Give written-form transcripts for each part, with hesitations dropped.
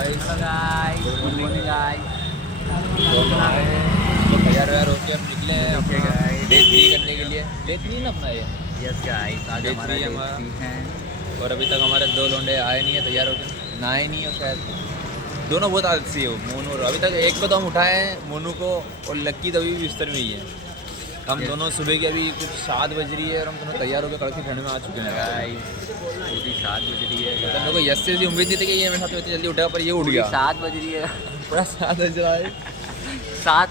Guys, good morning guys. तो हम आए हैं, तो तैयार होके अब निकले हैं ओके अपना गाइस। डे 3 करने के लिए। डे 3 ना अपना ये यस गाइस, आज डे हमारा 3 डे हमारा। 3 है। और अभी तक हमारे 2 लौंडे आए नहीं है तैयार होके, नहाए नहीं है शायद। दोनों बहुत आलसी है वो, मोनू और अभी तक एक को तो हम उठाए हैं मोनू को, और लक्की तो अभी भी बिस्तर में ही है। हम दोनों सुबह की अभी कुछ 7 बज रही है और हम दोनों तैयार होकर कड़की ठंड में आ चुके हैं गाइस पूरी 7 बज रही है। तो मेरे को यस से उम्मीद नहीं थी कि ये मेरे साथ में इतनी जल्दी उठेगा, पर ये उठ गया। 7 बज रही है। पूरा 7 बज रहा है। 7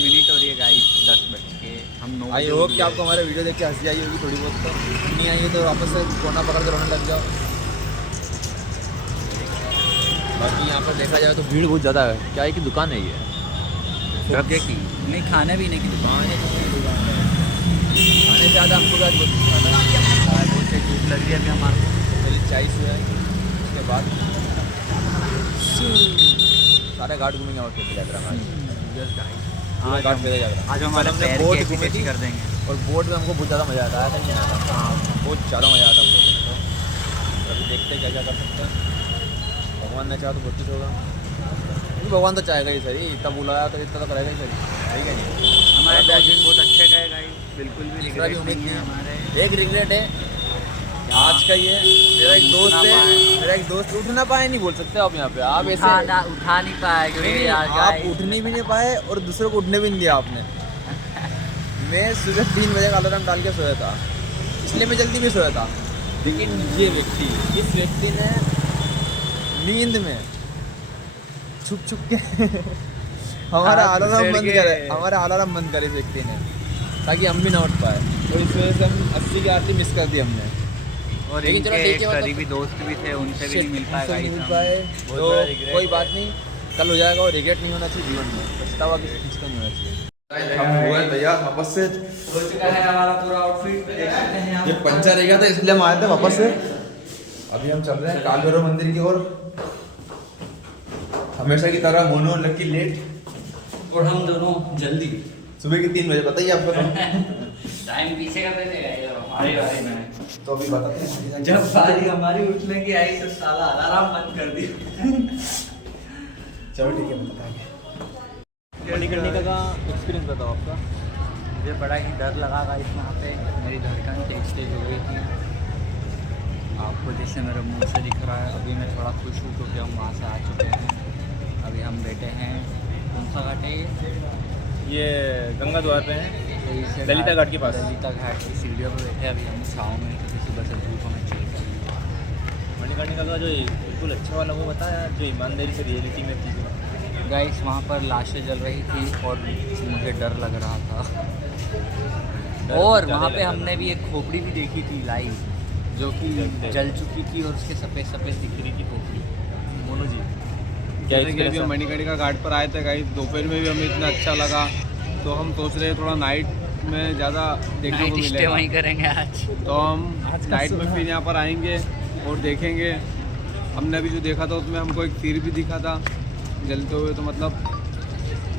मिनट हो रही है गाइस, 10 बज के हम 9 आई होप कि आपको हमारा वीडियो देख के हंसी आई होगी थोड़ी बहुत, तो नहीं आई है तो वापस से कोना पकड़ कर रोने लग जाओ। बाकी यहाँ पर देखा जाए तो भीड़ बहुत ज़्यादा है। क्या है कि दुकान है ये फुग्गे की, नहीं खाने पीने की दुकान है। खाने से ज़्यादा हमको क्या बहुत से भूख लग रही है अभी हमारे को। पहले चाय है, उसके बाद सारे घाट घूमेंगे और फिर यात्रा में आज घाट पे यात्रा। आज हमारे हमने पैर बोट की घूमी एक्सरसाइज थी कर देंगे। और बोट में हमको बहुत ज़्यादा मज़ा आता है नहीं आता। हाँ बहुत ज़्यादा मज़ा आता है बोट में। तो अभी देखते हैं क्या क्या कर सकते हैं। भगवान ने चाहा तो बहुत कुछ होगा। भगवान तो चाहेगा ही सही, इतना बुलाया तो इतना तो करेगा ही सही, ठीक है नहीं। हमारे 2 दिन बहुत अच्छे गए गाइस, बिल्कुल भी दूसरा भी रिग्रेट उम्मीद नहीं है नहीं हमारे। एक रिग्रेट है आज का ये, मेरा एक दोस्त है, मेरा एक दोस्त उठ ना पाए, नहीं बोल सकते आप यहाँ पे। आप ऐसे उठा नहीं पाए क्योंकि यार आप गाइस उठने भी नहीं पाए और दूसरों को उठने भी नहीं दिया आपने। मैं सुबह 3 बजे का अलार्म डाल के सोया था, इसलिए मैं जल्दी भी सोया था। लेकिन ये व्यक्ति, इस व्यक्ति ने नींद में छुप छुप के हमारा अलार्म बंद करे, हमारा अलार्म बंद करे इस व्यक्ति ने, ताकि हम भी ना उठ पाए। और इस वजह से हम 80 की आरती मिस कर दी हमने। और लेकिन चलो इनके ठीक है, मतलब करीबी दोस्त भी थे, उनसे भी नहीं मिल पाए उनसे नहीं गाइस मिल हम। पाए बहुत तो बड़ा regret कोई है। बात नहीं, कल हो जाएगा। और रिग्रेट नहीं होना चाहिए जीवन में, पछतावा किसी चीज़ का नहीं होना चाहिए। हम हुए तैयार वापस से, हो चुका है हमारा पूरा आउटफिट, देख सकते हैं आप। ये पंचर रह गया था इसलिए हम आए थे वापस से। अभी हम चल रहे हैं काल भैरव मंदिर की ओर। हमेशा की तरह मोनू और लक्की लेट और हम दोनों जल्दी। सुबह के 3 बजे, बताइए आपको तो। टाइम पीछे कर देते हैं हमारी बारी में। तो अभी बताते हैं जब बारी हमारी उठने की आई तो साला अलार्म बंद कर दी। चलो ठीक है, बताएंगे। मणिकर्णिका का एक्सपीरियंस बताओ आपका। मुझे बड़ा ही डर लगा गाइस वहाँ पे, मेरी धड़कन तेज हो गई थी। आपको जैसे मेरे मुंह से दिख रहा है, अभी मैं थोड़ा खुश हूँ क्योंकि हम वहाँ से आ चुके हैं। अभी हम बैठे हैं, कौन सा घाट है ये गंगा द्वार पे है, ये? ललिता घाट के पास। ललिता घाट की सीढ़ियों पर बैठे अभी हम छाँव में, क्योंकि सुबह से धूप हमें चाहिए। मणिकर्णिका का जो बिल्कुल अच्छा वाला वो बताया, जो ईमानदारी से रियलिटी में थी। गाइस वहाँ पर लाशें जल रही थी और मुझे डर लग रहा था। और वहाँ पे हमने भी एक खोपड़ी भी देखी थी लाइव, जो कि जल चुकी थी और उसके सफ़ेद सफ़ेद दिख रही थी खोपड़ी। मोनू जी जैसे कि अभी हम मणिकर्णिका घाट पर आए थे गाइस, दोपहर में भी हमें इतना अच्छा लगा, तो हम सोच रहे हैं थोड़ा नाइट में ज़्यादा देखने को नाइट स्टे मिलेगा। वहीं करेंगे आज। तो हम नाइट में फिर यहाँ पर आएंगे और देखेंगे। हमने अभी जो देखा था उसमें हमको एक तीर भी दिखा था जलते हुए, तो मतलब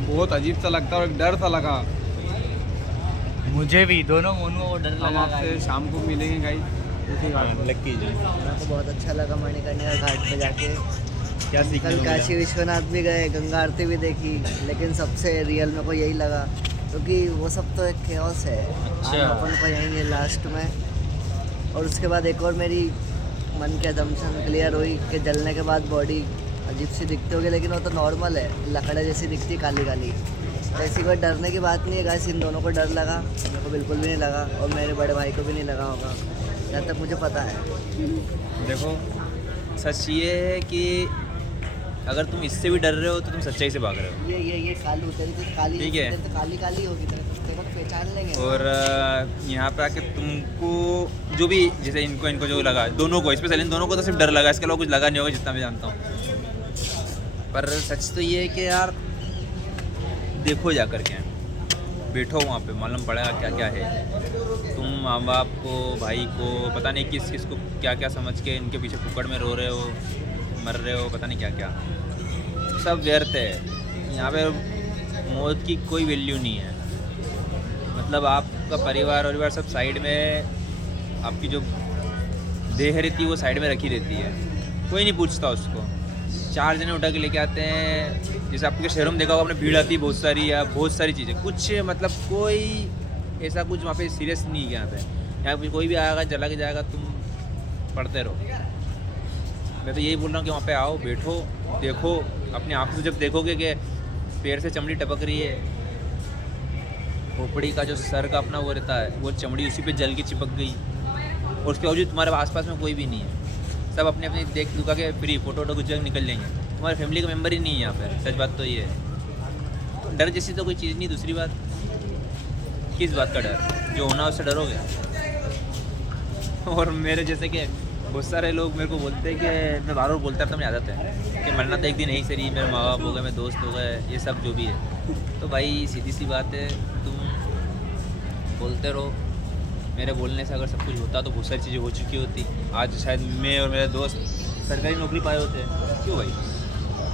बहुत अजीब सा लगता है और एक डर सा लगा। मुझे भी, दोनों मोनू को डर हम लगा। आपसे शाम को मिलेंगे गाइस उसी घाट पर। लक्की जी मेरे को बहुत अच्छा लगा मणिकर्णिका घाट पे जाके। क्या सीखने कल को मिला? काशी विश्वनाथ भी गए, गंगा आरती भी देखी, लेकिन सबसे रियल मेरे को यही लगा, क्योंकि वो सब तो एक केओस है। अच्छा। अपन को जाएंगे लास्ट में। और उसके बाद एक और मेरी मन की असम्पशन क्लियर हुई कि जलने के बाद बॉडी अजीब सी दिखती होगी, लेकिन वो तो नॉर्मल है, लकड़ा जैसी दिखती काली काली। तो ऐसी कोई डरने की बात नहीं है गाइस। इन दोनों को डर लगा, मेरे को बिल्कुल भी नहीं लगा, और मेरे बड़े भाई को भी नहीं लगा होगा, जहाँ तक मुझे पता है। देखो, सच ये है कि अगर तुम इससे भी डर रहे हो तो तुम सच्चाई से भाग रहे हो। ये कालू तेरी तो काली, ठीक है। तेरी तो काली काली होगी, तेरे को पहचान लेंगे। और यहाँ पे आके तुमको जो भी, जैसे इनको जो लगा, दोनों को स्पेशली इन दोनों को तो सिर्फ डर लगा, इसके अलावा कुछ लगा नहीं होगा जितना मैं जानता हूँ। पर सच तो ये है कि यार देखो जा कर के, बैठो वहाँ पे, मालूम पड़ेगा क्या क्या है। तुम माँ बाप को, भाई को, पता नहीं किस किस को क्या क्या समझ के इनके पीछे फुकड़ में रो रहे हो, मर रहे हो, पता नहीं क्या क्या, सब व्यर्थ है। यहाँ पे मौत की कोई वैल्यू नहीं है। मतलब आपका परिवार सब साइड में, आपकी जो देह रहती है वो साइड में रखी रहती है, कोई नहीं पूछता उसको। 4 जने उठा के लेके आते हैं। जैसे आपके शहरों में देखा होगा आपने, भीड़ आती है बहुत सारी, या बहुत सारी चीज़ें, कुछ मतलब कोई ऐसा कुछ वहाँ पे सीरियस नहीं है। यहाँ पे कोई भी आएगा चला के जाएगा, तुम पढ़ते रहो। मैं तो यही बोल रहा हूँ कि वहाँ पे आओ, बैठो, देखो अपनी आँखों से। जब देखोगे कि पैर से चमड़ी टपक रही है, खोपड़ी का जो सर का अपना वो रहता है, वो चमड़ी उसी पे जल के चिपक गई, और उसके बावजूद तुम्हारे आसपास में कोई भी नहीं है, सब अपने अपने देख दुखा के फ्री फोटो वोटो कुछ निकल लेंगे, तुम्हारे फैमिली का मेम्बर ही नहीं है यहाँ पे। सच बात तो ये है। डर जैसी तो कोई चीज़ नहीं। दूसरी बात, किस बात का डर? जो होना उससे डरोगे। और मेरे जैसे कि बहुत सारे लोग मेरे को बोलते हैं कि मैं बार बार बोलता रहता, मेरी आदत है कि मरना तो एक दिन यही सही, मेरे माँ बाप हो गए, मेरे दोस्त हो गए, ये सब जो भी है। तो भाई सीधी सी बात है, तुम बोलते रहो। मेरे बोलने से अगर सब कुछ होता तो बहुत सारी चीज़ें हो चुकी होती। आज शायद मैं और मेरे दोस्त सरकारी नौकरी पाए होते। क्यों भाई?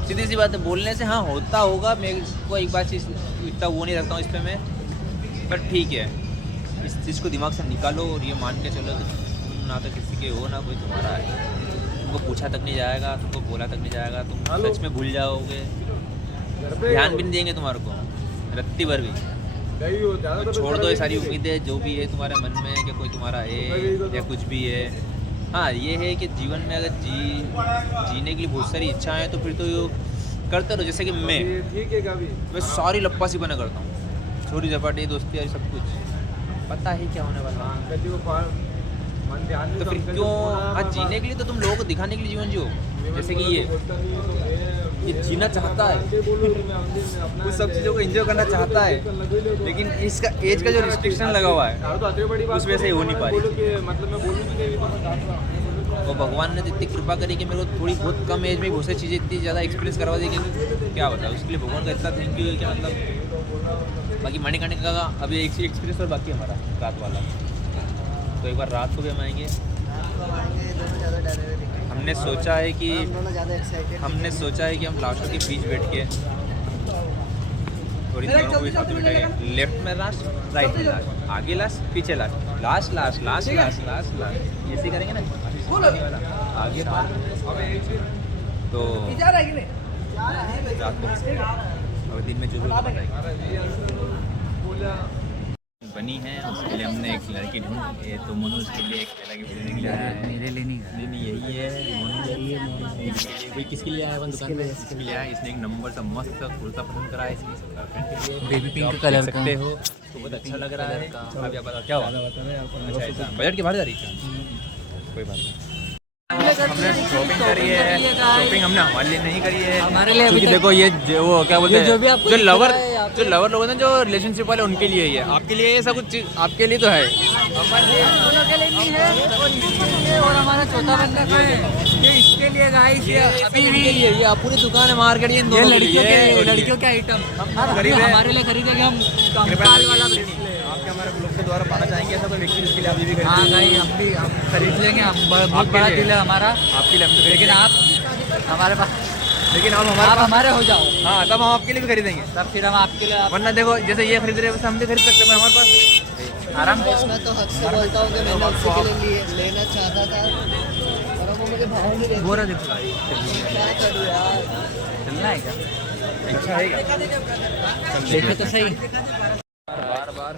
सीधी सी बात है, बोलने से हाँ होता होगा। मेरे को एक बात चीज़ इतना वो नहीं रखता हूँ इस पर मैं, पर ठीक है, इस चीज़ को दिमाग से निकालो और ये मान के चलो कि तुम ना तो किसी के हो, ना कोई तुम्हारा है। तुमको पूछा तक नहीं जाएगा, तुमको बोला तक नहीं जाएगा, तुम सच में भूल जाओगे, ध्यान भी नहीं देंगे तुम्हारे को रत्ती भर भी। तो छोड़ दो ये सारी उम्मीदें जो भी है तुम्हारे मन में कि कोई तुम्हारा है या कुछ भी है। हाँ ये है कि जीवन में अगर जीने के लिए बहुत सारी इच्छाएं हैं तो फिर तो करते रहो। जैसे कि मैं सारी लप्पासी बना करता हूँ, छोरी झपाटी दोस्ती और सब कुछ, पता ही क्या होने वाला है। तो फिर क्यों? हाँ जीने के लिए तो तुम लोगों को दिखाने के लिए जीवन जियो। जैसे कि ये जीना चाहता है, कुछ सब चीज़ों को एंजॉय करना चाहता है, लेकिन इसका एज का जो रिस्ट्रिक्शन लगा हुआ है उस वजह से हो नहीं पा रही। और भगवान ने इतनी कृपा करी कि मेरे को थोड़ी बहुत कम एज में बहुत सारी चीज़ें इतनी ज़्यादा एक्सपीरियंस करवा दी कि क्या बताओ। उसके लिए भगवान का इतना थैंक यू है कि मतलब। बाकी मणिकर्णिका का अभी एक एक्सपीरियंस और बाकी हमारा रात वाला, तो एक बार रात को भी हम आएंगे। हमने सोचा है कि हम लाशों के बीच बैठ के और इन दोनों को भी साथ में बैठेंगे। लेफ्ट में लाश, राइट में लाश, आगे लाश, पीछे लाश, लाश लाश लाश लाश लाश लाश, ऐसे करेंगे ना, आगे तो रात को और दिन में जो भी बताएंगे। बनी है उसके लिए हमने एक लड़की ढूंढी है, तो मोनू उसके लिए एक अलग गिफ्ट लेके आया है। मेरे लिए नहीं नहीं यही है मोनू। कोई किसके लिए आया दुकान में? इसके लिए आया। इसने एक नंबर सा मस्त कुर्ता पसंद करा है इसकी गर्लफ्रेंड के लिए, बेबी पिंक आप कलर देख का सकते हो, तो बहुत अच्छा लग रहा है। आप क्या पता क्या हुआ? अच्छा ऐसा बजट के बाहर जा रही है, कोई बात नहीं। हमने शॉपिंग करी है, शॉपिंग हमने हमारे लिए नहीं करी है, हमारे लिए क्योंकि देखो ये वो क्या बोलते हैं, जो लवर लोग हैं ना, जो रिलेशनशिप वाले, उनके लिए है। आपके लिए ऐसा कुछ आपके लिए तो है, हमारे लिए नहीं है, और इसके लिए, और हमारा चौथा बंदा का है ये इसके लिए गाइस। ये अभी भी ये पूरी दुकान है मार्केट, ये लड़कियों के आइटम हमारे लिए खरीदेंगे हम कंकाल वाला। आपके हमारे ब्लॉग के द्वारा पाना चाहेंगे ऐसा कोई व्यक्ति जिसके लिए आप ये भी हाँ भाई हम खरीद लेंगे, हम बहुत बड़ा दिल है हमारा आपके लिए, लेकिन आप हमारे पास, लेकिन आप हमारे हो जाओ। हाँ तब हम आपके लिए भी खरीदेंगे, तब फिर हम आपके लिए वरना देखो जैसे ये खरीद रहे हैं वैसे हम भी खरीद सकते हैं, हमारे पास आराम से। मैं तो हक से बोलता हूँ कि मैंने उसी के लिए लेना चाहता था, और वो मुझे भाव नहीं देता। बोरा देखो क्या करूँ यार? चलना है क्या? अच्छा है, देखो तो सही, बार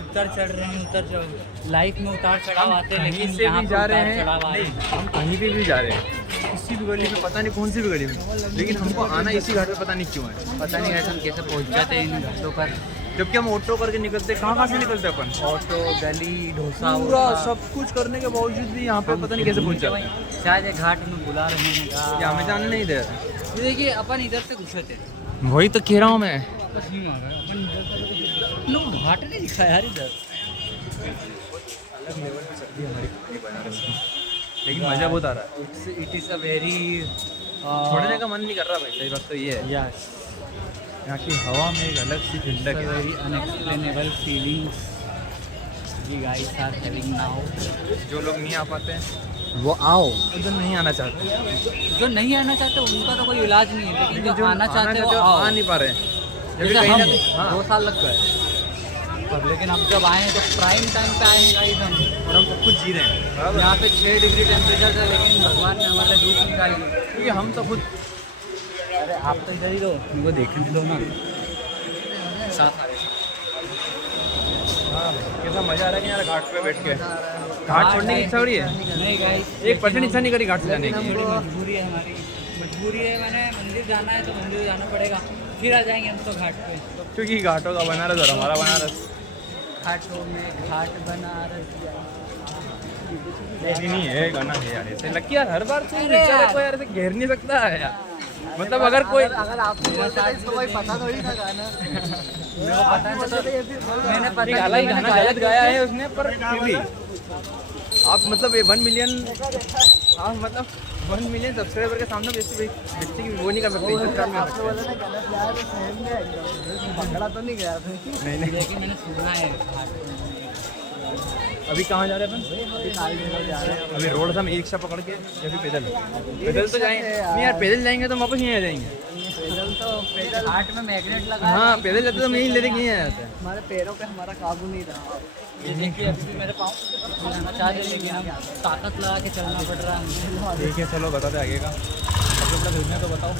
उतर चढ़ रहे हैं, उतर चढ़ लाइफ में उतार चढ़ाव आते हैं, लेकिन से यहाँ भी पे जा रहे उतार हैं, चढ़ाव आ रहे हैं। हम कहीं पे भी जा रहे हैं, किसी भी गली में, पता नहीं कौन सी भी गली में, लेकिन हमको आना इसी घाट पे पता नहीं क्यों है। पता नहीं ऐसा हम कैसे पहुँच जाते हैं इन घाटों पर, जबकि हम ऑटो करके निकलते, कहाँ से निकलते अपन, ऑटो गली डोसा पूरा सब कुछ करने के बावजूद भी यहाँ पे पता नहीं कैसे पहुँच जाते हैं। शायद ये घाट में बुला रहे हैं या हमें जाने नहीं दे रहे। ये देखिए अपन इधर से घुसे थे, वही तो कह रहा हूँ मैं, बस नहीं आ रहा है, अपन इधर से लोग घाट नहीं दिखा यार इधर। अलग लेवल पे चलती है हमारी बनारस की, लेकिन मज़ा बहुत आ रहा है। इट इज़ अ वेरी छोड़ने का मन नहीं कर रहा भाई, सही बात तो ये है। यस, यहाँ की हवा में एक अलग सी ठंडक है। Very unexplainable feelings we guys are having now. जो लोग नहीं आ पाते हैं वो आओ, जो नहीं आना चाहते, जो नहीं आना चाहते उनका तो कोई इलाज नहीं है, लेकिन जो आना चाहते हैं वो आ आओ। नहीं पा रहे हैं। जैसे कहीं हम ना कहीं- हाँ। 2 साल लग गए, पर, लेकिन हम जब आए हैं तो प्राइम टाइम पे आए हैं गाइस हम, और हम सब कुछ जी रहे हैं। यहाँ पे 6 डिग्री टेम्परेचर था, लेकिन भगवान ने हमारे लिए धूप निकाली, क्योंकि हम तो खुद अरे आप तो इधर ही रहो, उनको देखने दो ना साथ। हाँ कैसा मजा आ रहा है कि यार घाट पे बैठ के। घाट छोड़ने की इच्छा हो रही है? नहीं गाइस, 1% इच्छा नहीं करी घाट से जाने की। थोड़ी मजबूरी है हमारी, मजबूरी है, मैंने मंदिर जाना है तो मंदिर जाना पड़ेगा, फिर आ जाएंगे हम तो घाट पे। क्योंकि घाटों का बनारस और हमारा बनारस घाटों में घाट बनारस नहीं है, गाना है यार ऐसे लग यार हर बार से अरे यार। कोई यार ऐसे घेर नहीं सकता है यार। मतलब अगर कोई अगर आपको बोलते थे इसको कोई पता थोड़ी था गाना। मेरे को पता है तो मैंने पता ठीक हालांकि गाना गलत गाया है उसने, पर फिर भी आप मतलब ये 1 मिलियन, आप मतलब 1 मिलियन सब्सक्राइबर के सामने व्यक्ति की वो नहीं कर सकते। आपने बोला ना गलत गाया तो सेम गया एकदम, पकड़ा तो नहीं गया था। नहीं नहीं, लेकिन मैंने सुना है घाट पे। अभी कहाँ जा रहे हैं अपन? अभी काल में जा रहे हैं। अभी रोड से हम ई रिक्शा पकड़ के या फिर पैदल? पैदल तो जाएंगे नहीं यार, पैदल जाएंगे तो वापस यहीं आ जाएंगे। पैदल तो पैदल घाट में मैग्नेट लगा है। हाँ पैदल जाते तो हम यहीं लेते यहीं आ जाते हैं। हमारे पैरों पे हमारा काबू नहीं रहा। ये देखिए अभी भी मेरे पाँव चलाना चाह रहे हैं, लेकिन हम ताकत लगा के चलना पड़ रहा है। ठीक है चलो बताते आगे का। कपड़े वपड़े खरीदना है तो बताओ।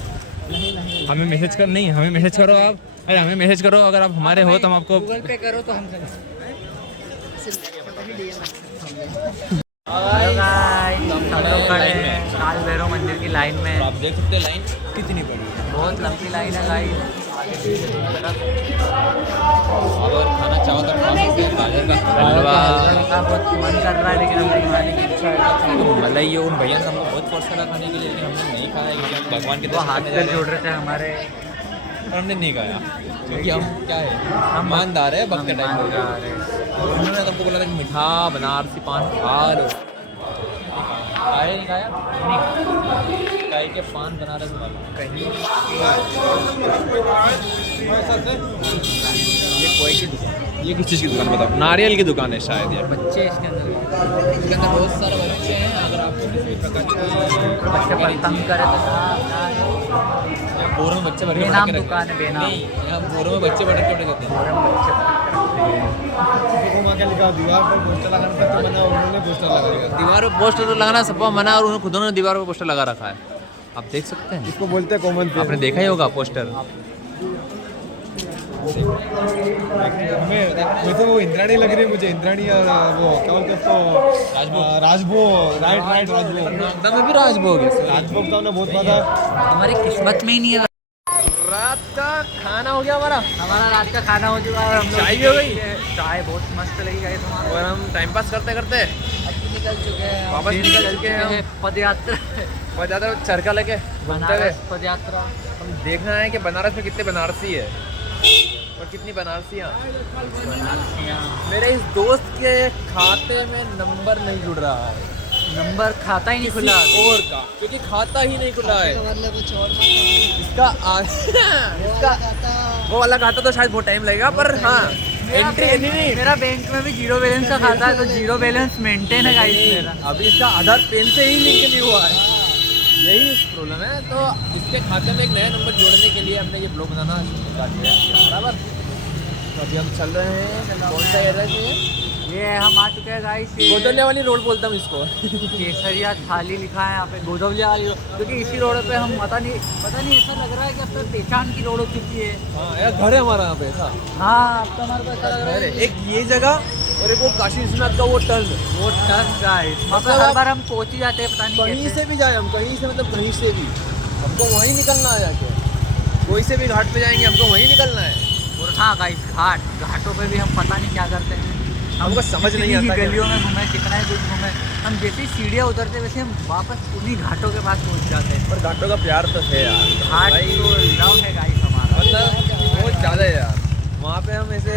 नहीं नहीं हमें मैसेज कर, नहीं हमें मैसेज करो आप, अरे हमें मैसेज करो अगर आप हमारे हो तो हम आपको। गूगल पे करो तो हम चलें। हम लोग खड़े हैं काल भैरव मंदिर की लाइन में। आप देख सकते हैं लाइन कितनी बड़ी है। बहुत लंबी लाइन है गाइस। अगर खाना चाहो तो खा सकते हैं। गाजर का हलवा, का बहुत मन कर रहा है, लेकिन हमें खाने की इच्छा है। तो मलाई उन भैया ने हमको बहुत फोर्स करा खाने के लिए, लेकिन हमने नहीं खाया क्योंकि हम भगवान के वो दर्शन हाथ करने पे जा रहे जोड़ रहे थे हमारे। हैं और हमने नहीं खाया क्योंकि हम क्या है, हम ईमानदार है भक्त टाइप हो। उन्होंने तुमको बोला था कि मीठा बनारसी पान खा लो, खाया नहीं खाया नहीं खाए के पान बनारस वाला कहीं। ये कोई की दुकान, ये किस चीज़ की दुकान बताओ? नारियल की दुकान है शायद यार। बच्चे इसके अंदर बहुत सारे बच्चे हैं, अगर आपको किसी प्रकार की बच्चे पर तंग करे तो ना बोरों में बच्चे भर के बेनाम पटक के दुकान है, रखते हैं। बेनाम। नहीं, यहाँ बोरों में बच्चे भर के पटक देते हैं। दीवार पर पोस्टर लगाने पर तो मना, उन्होंने पोस्टर लगा दिया। दीवार पे पोस्टर तो लगाना सबको मना, और उन्होंने खुद उन्होंने दीवार पे पोस्टर लगा रखा है, आप देख सकते हैं। इसको बोलते हैं कॉमन आपने देखा ही होगा पोस्टर। वैसे वो इंद्राणी लग रही है मुझे, इंद्राणी और वो क्या बोलते हैं उसको, राजभोग, राइट राजभोग। नागदा में भी राजभोग है। राजभोग का हमने बहुत पता है। हमारी किस्मत में ही नहीं है। रात का खाना हो गया हमारा, हमारा रात का खाना हो चुका है और हम लोग चाय भी हो गई। चाय बहुत मस्त लगी गाइस हमारा। और हम टाइम पास करते करते अब भी निकल चुके हैं, वापस फिर निकल चुके हैं हम। पद यात्रा, बहुत ज़्यादा चरखा लेके घूमते हुए बनारस पद यात्रा। हम देखना है कि बनारस में कितने बनारसी है और कितनी बनारसियाँ। मेरे इस दोस्त के खाते में नंबर नहीं जुड़ रहा है, नंबर खाता ही नहीं खुला। और का क्योंकि खाता ही नहीं खुला है मतलब कुछ और इसका। इसका वो वाला खाता तो शायद बहुत टाइम लगेगा, पर हाँ एंट्री नहीं। मेरा बैंक में भी जीरो बैलेंस का खाता है, तो जीरो बैलेंस मेंटेन है गाइस मेरा। अभी इसका आधार पेन से ही लिंक नहीं हुआ है, यही प्रॉब्लम है। तो इसके खाते में एक नया नंबर जोड़ने के लिए हमने ये ब्लॉग बनाना स्टार्ट किया है बराबर। तो अभी हम चल रहे हैं कौन सा एरिया से, ये हम आ चुके हैं गाइस। गोदवलिया वाली रोड बोलता हूँ इसको। केसरिया थाली लिखा है यहाँ पे, गोदवलिया वाली रोड, क्योंकि इसी रोड पे हम पता नहीं ऐसा लग रहा है कि अब तो तेचान की रोड हो चुकी है। हाँ यार घर है हमारा यहाँ पे ऐसा। हाँ अब तो हमारे को ऐसा लग रहा है। एक ये जगह और एक वो काशी विश्वनाथ का वो टर्न, वो टर्न गाइस, मतलब मतलब हर बार हम पहुंच ही जाते हैं, पता नहीं कहीं कैसे। से भी जाए हम, कहीं से मतलब कहीं से भी हमको वहीं निकलना है जाके। कोई से भी घाट पे जाएंगे हमको वहीं निकलना है। और हाँ गाइस, घाटों पे भी हम पता नहीं क्या करते हैं। हमको समझ नहीं कितनी आता ही क्या। गलियों में घूमे, कितना ही कुछ घूमे, हम जैसे ही सीढ़ियाँ उतरते वैसे हम वापस उन्हीं घाटों के पास पहुंच जाते हैं। पर घाटों का प्यार तो है यार, घाट भाई तो लव है गाइस हमारा। मतलब बहुत ज़्यादा है यार। वहाँ पे हम ऐसे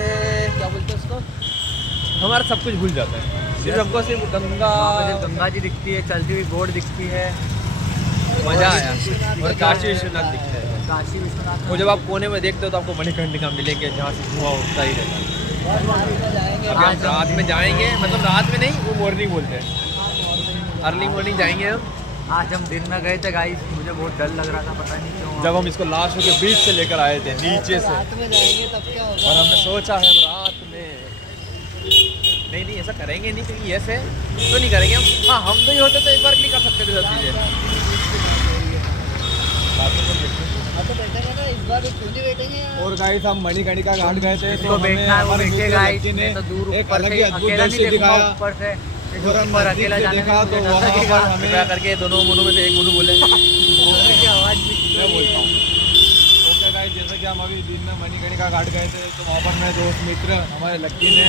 क्या बोलते हैं उसको, हमारा सब कुछ भूल जाता है। सिर्फ हमको सिर्फ गंगा, वहाँ पे जब गंगा जी दिखती है, चलती हुई बोर्ड दिखती है, मज़ा आया, और काशी विश्वनाथ दिखता है। काशी विश्वनाथ। वो जब आप कोने में देखते हो तो आपको मणिकर्णिका मिलेंगे जहाँ से धुआं उठता ही रहता है। अभी हम रात में जाएंगे, मतलब रात में नहीं, वो मॉर्निंग बोलते हैं, अर्ली मॉर्निंग जाएंगे हम। आज हम दिन में गए थे गाइस, मुझे बहुत डर लग रहा था, पता नहीं क्यों। जब हम इसको लास्ट के बीच से लेकर आए थे नीचे से, रात में जाएंगे तब क्या होगा? और हमने सोचा है हम रात में नहीं नहीं ऐसा करेंगे नहीं, क्योंकि ये से तो नहीं करेंगे हम। हाँ हम तो ये होते तो एक बार नहीं कर सकते थे सब चीज़ें। हाँ तो बैठेंगे ना, इस बार क्यों नहीं बैठेंगे यार। और गाइस हम मणिकर्णिका घाट गए थे, तो बैठना है वो बैठे गाइस, मैं तो दूर एक ऊपर अलग से ही अद्भुत अकेला नहीं दृश्य देखूंगा, दिखाया। ऊपर से और हम ऊपर नजदीक अकेला से जाने देखा में तो मुझे डर वहाँ लगेगा। पर हमें कृपया करके दोनों मुनों में से एक मुनू बोले। की आवाज भी मैं बोलता हूँ। ओके गाइस, जैसे कि हम अभी दिन में मणिकर्णिका घाट गए थे, तो वहाँ पर मेरे दोस्त मित्र हमारे लक्की ने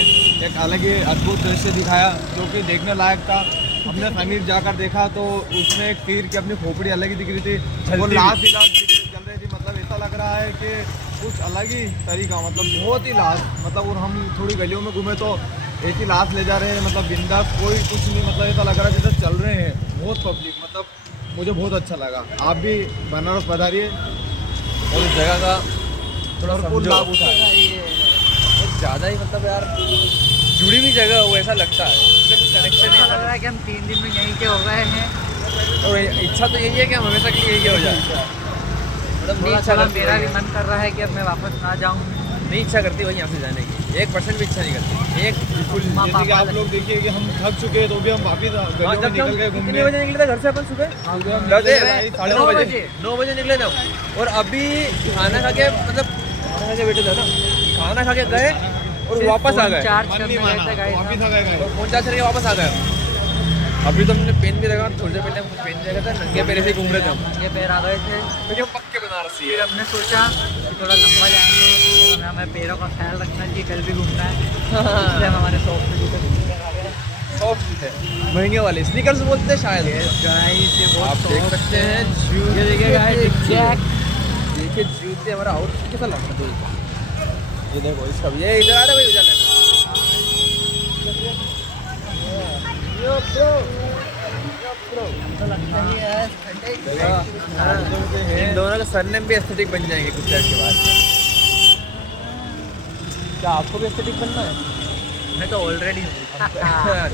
एक अलग ही अद्भुत दृश्य दिखाया जो कि देखने लायक था। हमने समीर जाकर देखा तो उसमें एक तीर की अपनी खोपड़ी अलग ही दिख रही थी, वो लाश इलाज चल रही थी। मतलब ऐसा लग रहा है कि कुछ अलग ही तरीका, मतलब बहुत ही लाश, मतलब और हम थोड़ी गलियों में घूमे तो एक ही लाश ले जा रहे हैं, मतलब बिंदास, कोई कुछ नहीं, मतलब ऐसा लग रहा है जैसे चल रहे हैं। बहुत पब्लिक, मतलब मुझे बहुत अच्छा लगा। आप भी बनारस पधारिए और इस जगह का थोड़ा भरपूर लाभ उठाए। बहुत ज़्यादा ही मतलब यार जुड़ी हुई जगह हो ऐसा लगता है, इससे कुछ कनेक्शन ऐसा लग रहा है कि हम 3 दिन में यहीं के हो गए हैं। और इच्छा तो यही है कि हम हमेशा के लिए यही हो जाए। मतलब नहीं थोड़ा इच्छा थोड़ा करती मेरा भी वही है। मन कर रहा है कि अब मैं वापस ना जाऊँ। नहीं इच्छा करती वही यहाँ से जाने की, 1% भी इच्छा नहीं करती। एक बिल्कुल, जैसे कि आप लोग देखिए कि हम थक चुके हैं तो भी हम वापिस गलियों में निकल गए घूमने। कितने बजे निकले थे घर से अपन सुबह? सुबह हम दस निकले बजे, थे, साढ़े 9 9 बजे बजे। 9 बजे निकले थे हम। और अभी खाना खा के, मतलब खाना खा के बैठे थे ना, खाना खा के गए और वापस आ गए। चार्ज मन करने नहीं गए माना, थे गाइस वापिस हम। आ गए। और फोन चार्ज करके वापस आ गए। अभी तो हमने पेन भी देखा, थोड़ी देर पहले हम कुछ पेन देखा था, नंगे पैर से घूम रहे थे हम। ये पैर आ गए थे, क्योंकि हम पक्के बनारसी फिर है। हमने सोचा कि थोड़ा लंबा जाएंगे तो हमें पैरों का ख्याल रखना चाहिए, कल भी घूमना है, इसलिए हम हमारे शॉप से जूते खरीदने आ गए। सॉफ्ट जूते, महंगे वाले स्नीकर्स बोलते हैं शायद। गाइस ये बहुत आप देख सकते हैं जूते, ये देखिए गाइस, जैक। देखिए जूते, हमारा आउटफिट कैसा लग रहा है। ये देखो इसका भी, ये इधर आ रहा है भाई, उधर लेना। तो लगता ही है ठंडे। इन दोनों का सरनेम भी एस्थेटिक बन जाएंगे कुछ टाइम के बाद। क्या आपको भी एस्थेटिक बनना है? मैं तो ऑलरेडी हूँ।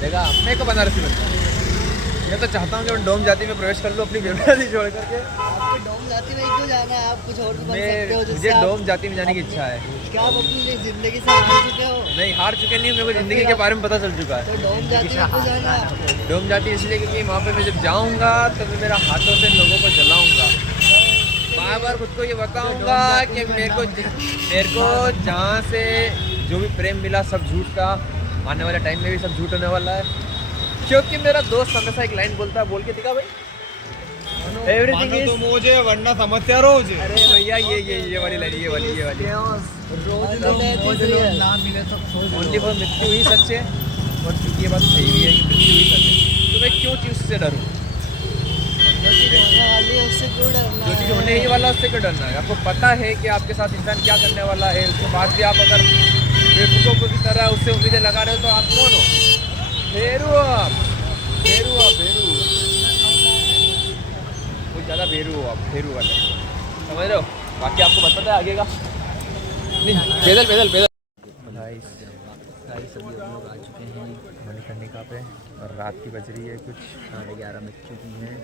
देखा, मैं को बनारसी बनना है। मैं तो चाहता हूँ कि मैं डोम जाति में प्रवेश कर लूँ अपनी बेवड़ासी छोड़ करके। आपको डोम जाति में क्यों जाना है, आप कुछ और भी बन सकते हो। मुझे जिससे आप, डोम जाति में जाने की इच्छा है। क्या आप अपनी जिंदगी से हार चुके हो, नहीं हार चुके नहीं, मेरे को जिंदगी के बारे में पता चल चुका है। तो डोम जाति में क्यों जाना है आपको। डोम जाति इसलिए क्योंकि वहाँ पे मैं जब जाऊँगा तो मैं मेरा हाथों से लोगों को जलाऊँगा। बार बार खुद को ये बताऊँगा कि मेरे को जहाँ से जो भी प्रेम मिला सब झूठ था, आने वाले टाइम में भी सब झूठ होने वाला है। क्योंकि मेरा दोस्त हमेशा एक लाइन बोलता है, बोल के दिखा भाई, एवरीथिंग मानो इज, तो मुझे वरना समस्या रोज। अरे भैया ये वाली लाइन, ये वाली रोज लोग ना मिले तो खोज ओनली फॉर मृत्यु ही सच है। और चूंकि ये बात सही भी है कि मृत्यु ही सच है, तो मैं क्यों चीज़ से डरूँ? जो चीज़ होने वाली है उससे क्यों डरना जो चीज़ है। होने ही वाला है, उससे क्यों डरना है? आपको पता है कि आपके साथ इंसान क्या करने वाला है, उसके बाद भी आप अगर बेवकूफ़ों की तरह उससे उम्मीदें लगा रहे हो तो आप कौन हो? भेरू हो आप, भेरू हो आप, भेरू। बहुत ज़्यादा भेरू हो आप, भेरू वाले, समझ रहे हो? बाकी आपको पता है आगे का नहीं, पैदल पैदल पैदल। गाइस अभी हम लोग आ चुके हैं मणिकर्णिका पे और रात की बज रही है कुछ 11:30 बज चुकी हैं।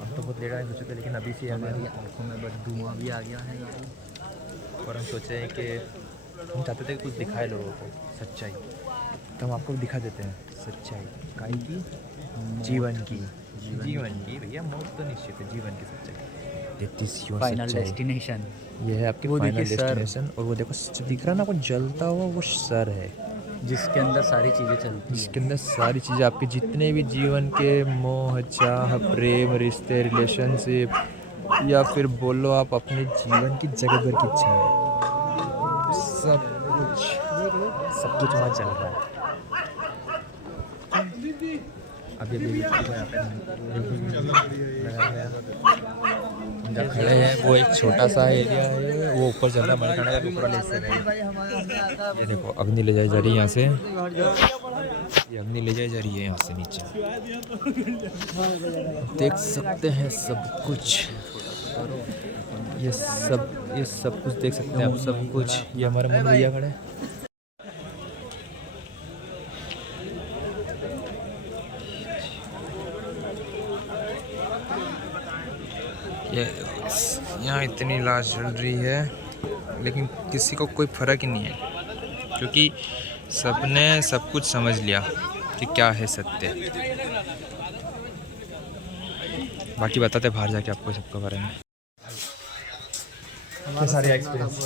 हम तो बहुत लेट आए हो चुके, लेकिन अभी से हमारी आंखों में बस धुआं भी आ गया है गाइस। और हम सोचे हैं कि हम चाहते थे कि कुछ दिखाए लोगों को सच्चाई, तो हम आपको भी दिखा देते हैं सच्चाई काई की, जीवन की, जीवन की भैया, मौत तो निश्चित है, जीवन की सच्चाई। फाइनल डेस्टिनेशन ये है आपकी वो फाइनल देखिए सर। डेस्टिनेशन। और वो देखो दिख रहा ना, वो जलता हुआ वो सर है, जिसके अंदर सारी चीज़ें चलती हैं। जिसके अंदर सारी चीज़ें आपके जितने भी जीवन के मोह, चाह, प्रेम, रिश्ते, रिलेशनशिप, या फिर बोलो आप अपने जीवन की जगह भर की इच्छाएं, सब कुछ वहाँ चल रहा है। अभी जहाँ खड़े हैं वो एक छोटा सा एरिया है, वो ऊपर चल रहा है मणिकर्णिका के ऊपर वाले हिस्से में। ये देखो अग्नि ले जाई जा रही है यहाँ से, ये अग्नि ले जाई जा रही है यहाँ से नीचे, देख सकते हैं सब कुछ, ये सब कुछ देख सकते हैं आप, सब कुछ। ये हमारे मन भैया खड़े हैं। ये यहाँ इतनी लाश जल रही है, लेकिन किसी को कोई फ़र्क ही नहीं है, क्योंकि सबने सब कुछ समझ लिया कि क्या है सत्य। बाकी बताते बाहर जाके आपको सबके बारे में। हमारा एक्सपीरियंस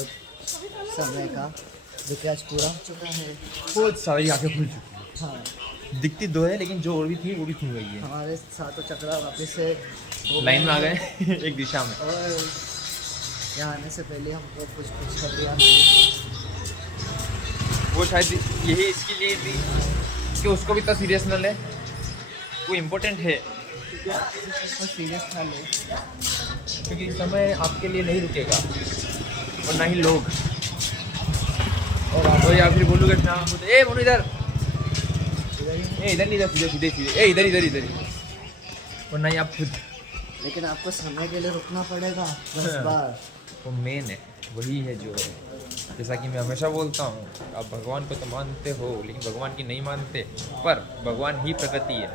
समय का जो कि आज पूरा हो चुका है। बहुत सारी आंखें खुल चुकी हाँ, हैं, दिखती दो है लेकिन जो और भी थी वो भी खुल गई है। हमारे सातों चक्रा वापस से हो लाइन में आ गए गए एक दिशा में। और यहाँ आने से पहले हमको कुछ कुछ कर दिया। वो शायद यही इसके लिए थी कि उसको भी इतना सीरियस न ले, वो इम्पोर्टेंट है और सीरियस था लोग, क्योंकि समय आपके लिए नहीं रुकेगा और ना ही लोग। और आप या फिर बोलोगे ना खुद, ए बोलो इधर, ए इधर नहीं, इधर सीधे सीधे सीधे, ए इधर इधर इधर, और ना ही आप खुद। लेकिन आपको समय के लिए रुकना पड़ेगा 10 बार। वो मेन है, वही है जो है। जैसा कि मैं हमेशा बोलता हूँ, आप भगवान को तो मानते हो लेकिन भगवान की नहीं मानते, पर भगवान ही प्रकृति है।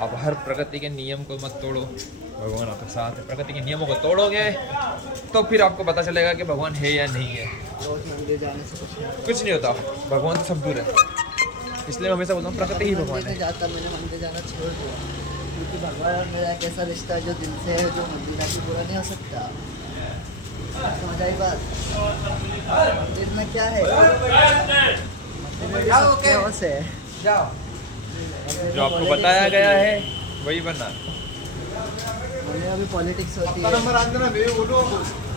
आप हर प्रकृति के नियम को मत तोड़ो, भगवान आपके साथ है। प्रकृति के नियमों को तोड़ोगे तो फिर आपको पता चलेगा कि भगवान है या नहीं है। रोज मंदिर जाने से कुछ नहीं होता, भगवान तो सब दूर है। इसलिए मैं हमेशा बोलता हूँ प्रकृति ही भगवान है। जाता मैंने मंदिर जाना छोड़ दिया, क्योंकि भगवान और मेरा एक ऐसा रिश्ता है जो दिल से है, जो मंदिर आके पूरा नहीं हो सकता। समझ आई बात? मंदिर में क्या है, मंदिर में भी सब chaos है। जो आपको बताया गया है वही बनना। मुझे अभी पॉलिटिक्स होती है,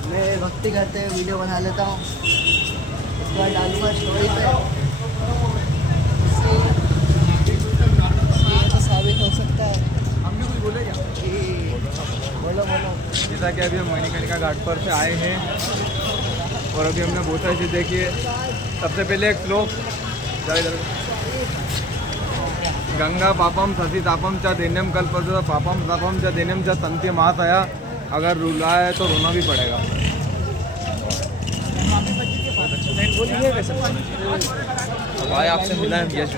मैं भक्ति करते हुए वीडियो बना लेता हूँ, उसके बाद डालूंगा स्टोरी पे। इससे तो साबित हो सकता है। हम भी कुछ बोले क्या? बोलो बोलो। जैसा कि अभी हम मणिकर्णिका घाट पर से आए हैं और अभी हमने बहुत सारी चीज़ देखी है। सबसे पहले एक श्लोक, गंगा पापम सती तापम च दैन्यम कल्पज पापम तापम च दैन्यम च तंत्य महातया। अगर रुला है तो रोना भी पड़ेगा। भाई आपसे मिला है यश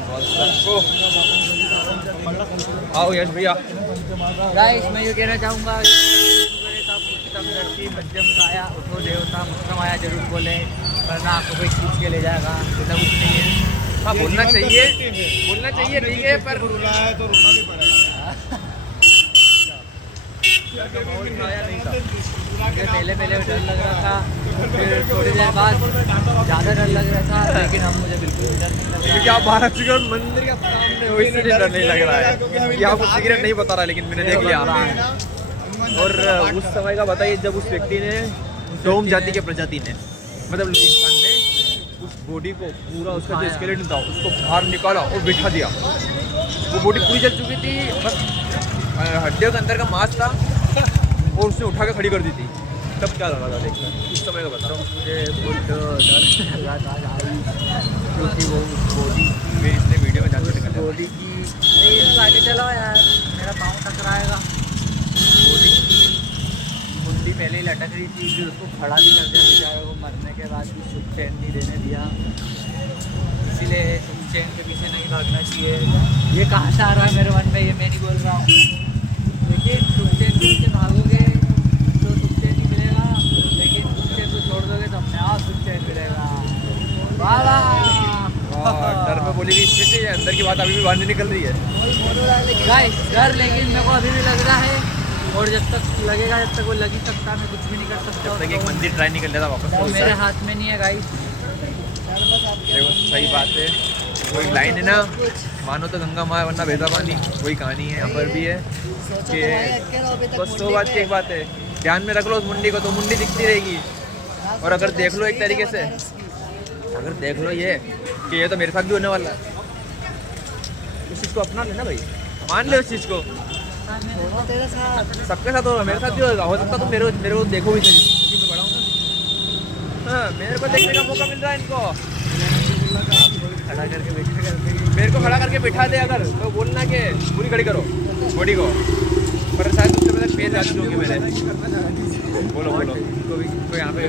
को। आओ यश भैया। गाइस मैं ये कहना चाहूँगा, मध्यम काया उठो देवता मुक्तम आया जरूर बोले, वरना आपको कोई खींच के ले जाएगा, ऐसा कुछ नहीं है। हाँ बोलना चाहिए, बोलना चाहिए, ठीक है, पर रुला है तो रोना भी पड़ेगा। मुझे पहले डर लग रहा था, फिर थोड़ी देर बाद ज़्यादा डर लग रहा था, लेकिन अब मुझे बिल्कुल भी डर नहीं लग रहा क्योंकि आप बाहर चुके हो मंदिर का सामने हो, इसलिए डर नहीं लग रहा है। ये आपको सीक्रेट नहीं बता रहा, लेकिन मैंने देख लिया। और उस समय का बताइए जब उस व्यक्ति ने, डोम जाति के प्रजाति ने, मतलब इंसान ने उस बॉडी को पूरा, उसका जो स्केलेटन था उसको बाहर निकाला और बिठा दिया। वो बॉडी पूरी जल चुकी थी, बस हड्डियों के अंदर का मांस था और उसने उठा के खड़ी कर दी थी। तब क्या लगा था देखकर, उस समय का बता रहा हूँ। मुझे बहुत डर लग रहा था क्योंकि वो बॉडी फिर इसने वीडियो में जाकर निकाला। बॉडी की नहीं, आगे चलाओ यार, मेरा पाँव टकराएगा। बॉडी की मुंडी पहले ही लटक रही थी, फिर उसको खड़ा भी कर दिया बेचारे को, मरने के बाद भी सुख चैन नहीं देने दिया। इसीलिए सुख चैन के पीछे नहीं भागना चाहिए। ये कहाँ से आ रहा है मेरे मन में, ये मैं नहीं बोल रहा हूँ, लेकिन सुख चैन के पीछे भागोगे तो सुख चैन नहीं मिलेगा, लेकिन सुख चैन को छोड़ दोगे तो अपने आप सुख चैन मिलेगा। डर में बोली गई स्थिति है, अंदर की बात अभी भी बाहर नहीं निकल रही है। गाइस डर लेकिन मेरे को अभी भी लग रहा है, और जब तक लगेगा, जब तक वो लग ही सकता, मैं कुछ भी नहीं कर सकता। जब तक एक मंदिर ट्राई नहीं कर लेता वापस वो मेरे हाथ में नहीं है गाइस। देखो सही बात है, वही लाइन है ना, मानो तो गंगा माँ वरना बहता पानी, वही कहानी है यहाँ पर भी है कि बस। तो बात की एक बात है, ध्यान में रख लो उस मुंडी को, तो मुंडी दिखती रहेगी। और अगर देख लो एक तरीके से, अगर देख लो ये कि ये तो मेरे साथ भी होने वाला है, उस चीज़ को अपना लेना भाई, मान ले उस चीज़ को। तेरे साथ सबके साथ होगा, मेरे साथ भी होगा, हो सकता तो मेरे को देखो भी सही, क्योंकि मैं बड़ा हूँ ना। हाँ, मेरे को देखने का मौका मिल रहा है इनको। खड़ा करके बैठा मेरे को खड़ा करके बिठा दे अगर, तो बोलना कि पूरी खड़ी करो बॉडी को, पर शायद उससे पहले पेज आ चुकी होगी मेरे। बोलो बोलो, तो यहाँ पे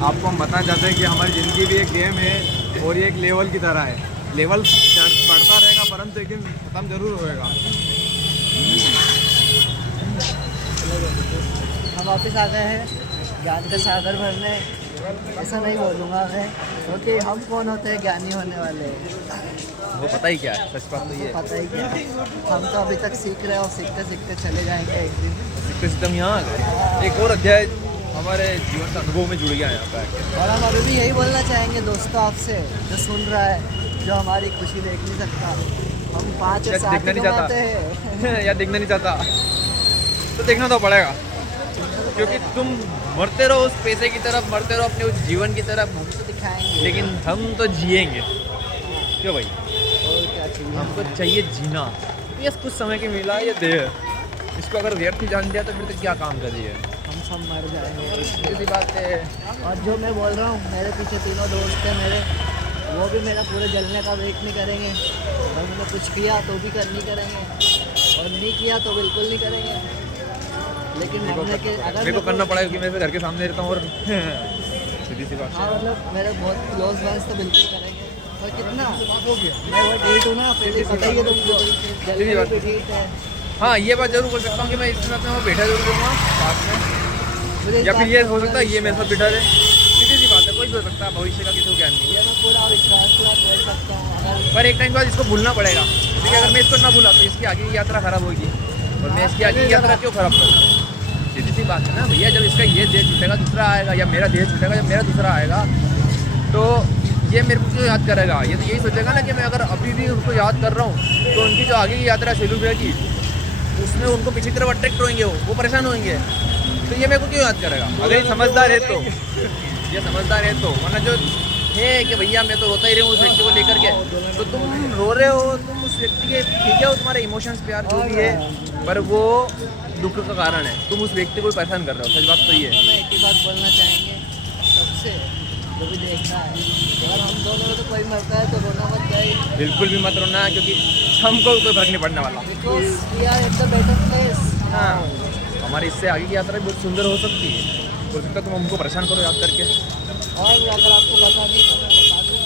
आपको हम बताना चाहते हैं कि हमारी ज़िंदगी भी एक गेम है और ये एक लेवल की तरह है। लेवल बढ़ता रहेगा परंतु एक दिन ख़त्म जरूर होएगा। हम वापस आ गए हैं ज्ञान का सागर भरने, ऐसा नहीं बोलूँगा मैं, क्योंकि हम कौन होते हैं ज्ञानी होने वाले। वो पता ही क्या है, सच बात तो ये है। पता ही क्या है, हम तो अभी तक सीख रहे हैं और सीखते सीखते चले जाएंगे एक दिन। सीखते सीखते हम यहाँ आ गए, एक और अध्याय हमारे जीवन का अनुभव में जुड़ गया यहाँ पे आके। और हम अभी भी यही बोलना चाहेंगे दोस्तों आपसे, जो सुन रहा है, जो हमारी खुशी देख नहीं सकता, हम 5 या और 7 देखना नहीं चाहता। कमाते हैं। या देखना नहीं चाहता तो देखना तो पड़ेगा, क्योंकि तुम मरते रहो उस पैसे की तरफ, मरते रहो अपने उस जीवन की तरफ, तो दिखाएंगे, लेकिन हम तो जिएंगे क्यों भाई? और क्या चाहिए हमको चाहिए जीना। ये कुछ समय के मिला ये देह, इसको अगर व्यर्थ ही जान दिया तो फिर तो क्या काम कर रही है? हम सब मर जाएंगे। सीधी बात है। और जो मैं बोल रहा हूँ, मेरे पीछे 3 दोस्त हैं मेरे, वो भी मेरा पूरे जलने का वेट नहीं करेंगे। अगर मैंने कुछ किया तो भी नहीं करेंगे, और नहीं किया तो बिल्कुल नहीं करेंगे। लेकिन मरने के अगर मेरे को करना पड़ेगा क्योंकि मैं घर के सामने रहता हूँ और सीधी सी बात हाँ, है। मतलब मेरे बहुत क्लोज वंस तो बिल्कुल करेंगे। और कितना मैं वो ठीक हूँ ना, पहले पता ही है तुमको, जलने में भी ठीक है। हाँ, ये बात जरूर बोल सकता हूँ कि मैं इसके साथ में वो बैठा जरूर दूँगा साथ में, मुझे या इस फिर बात ये का हो पूरा सकता है ये मेरे साथ विश्वास- बिठा दे। सीधी सी बात है, कोई भी हो सकता है, भविष्य का किसी को ज्ञान नहीं ये मैं पूरा विश्वास के साथ बोल सकता हूँ। अगर है। पर एक टाइम बाद इसको भूलना पड़ेगा, क्योंकि अगर मैं इसको ना भूला तो इसकी आगे की यात्रा खराब होगी, और मैं इसकी आगे की यात्रा क्यों खराब करूँ? सीधी सी बात है ना भैया, जब इसका ये देश छूटेगा दूसरा आएगा, या मेरा देश छूटेगा जब मेरा दूसरा आएगा, तो ये मेरे को क्यों याद करेगा? ये तो यही सोचेगा ना कि मैं अगर अभी भी उसको याद कर रहा हूँ तो उनकी जो आगे की यात्रा शुरू रहेगी उसमें उनको पीछे तरफ अट्रैक्ट होंगे, वो परेशान होंगे, तो ये मेरे को क्यों याद करेगा? अगर ये समझदार है तो, ये समझदार है तो, वरना जो है कि भैया मैं तो रोता ही रहूँ उस व्यक्ति को लेकर के, तो तुम रो रहे हो, तुम उस व्यक्ति के, ठीक है वो तुम्हारे इमोशंस प्यार जो भी है, पर वो दुख का कारण है, तुम उस व्यक्ति को परेशान कर रहे हो। सच बात तो ये है। हमें एक ही बात बोलना चाहेंगे सबसे, जो भी देख रहा है, अगर हम दोनों में तो कोई मरता है तो रोना मत जाए, बिल्कुल भी मत रोना, क्योंकि हमको कोई फर्क नहीं पड़ने वाला। Because we are at the better place. हाँ, हमारी इससे आगे की यात्रा भी बहुत सुंदर हो सकती है। हो सकता है तुम हमको परेशान करो याद करके। और अगर आपको पता नहीं तो मैं बता दूँ,